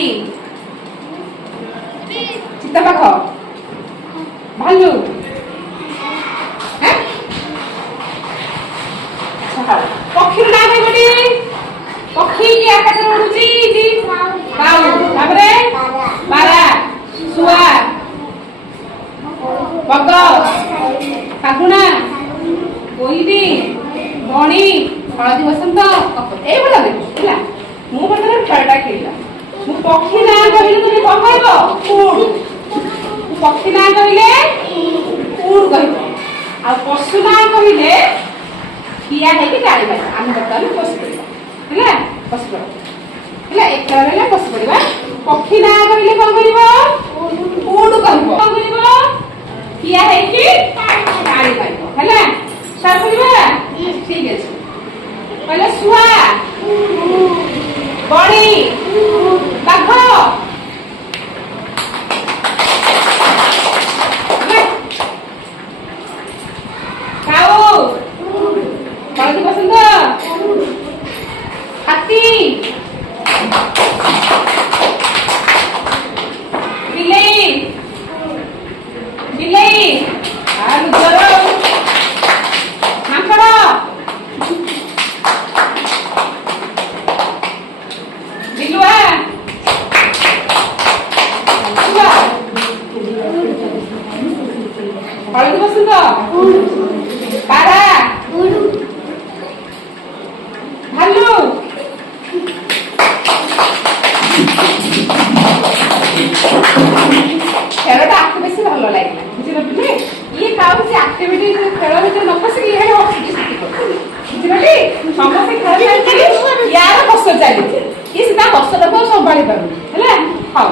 হাতি চিত্তাবাঘ ভালু হ্যাঁ পক্ষীর না কইবটি পক্ষী কি আকাশে উড়ুছি জি কাউ তারপরে পারা শুয়া বগ কাকুনা কোইলি মণি হলদি বসন্ত এইগুলা দেখো ହେଲା ମୁଁ ବର୍ତ୍ତମାନ ଖେଳଟା ଖେଳିଲା ମୁଁ ପକ୍ଷୀ ନାଁ କହିଲେ তুমি କଣ କହିବ ଉଡ୍ ପକ୍ଷୀ ନାଁ କହିଲେ ଉଡ୍ କହିବ ଆଉ ପଶୁ ନାଁ କହିଲେ ଠିଆ ହେଇକି ଗାଳି ମାରିବ ଆମେ ବର୍ତ୍ତମାନ ବସି ପଡ଼ିବା ହେଲା ବସି ପଡ଼ ହେଲା ଏକ ହେଲା ବସି ପଡ଼ିବା ପକ୍ଷୀ ନାଁ କହିଲେ କଣ କରିବ ଉଡ୍ କହିବ କଣ କରିବ ଠିଆ ହେଇକି ଗାଳି ମାରିବ ହେଲା ଷ୍ଟାର୍ଟ କରିବା ଠିକ ଅଛି କହିଲେ ଶୁଆ ବଣି ବାଘ କାଉ ହଳଦୀ ବସନ୍ତ ହାତୀ ବିଲେଇ ବିଲେଇ ଆଉ ଜର ମାଙ୍କଡ ବିଲୁଆ ହଳଦୀ ବସନ୍ତ ପାରା ଭାଲୁ ଖେଳଟା ଆକୁ ବେଶୀ ଭଲ ଲାଗିଲା ବୁଝିଲ ବୁଝେ ଇଏ କାଉଛି ଆକ୍ଟିଭିଟି ଖେଳ ଭିତରେ ନ ପଶିକି ଇଏ ବସିକି ଶିଖି କରୁଛନ୍ତି ବୁଝିଲଟି ସମସ୍ତେ ଖେଳ ଚାଲିଛି ୟାର ବସ ଚାଲିଛି ଇଏ ସିଧା ବସଟାକୁ ସମ୍ଭାଳି ପାରୁନି ହେଲା ହଉ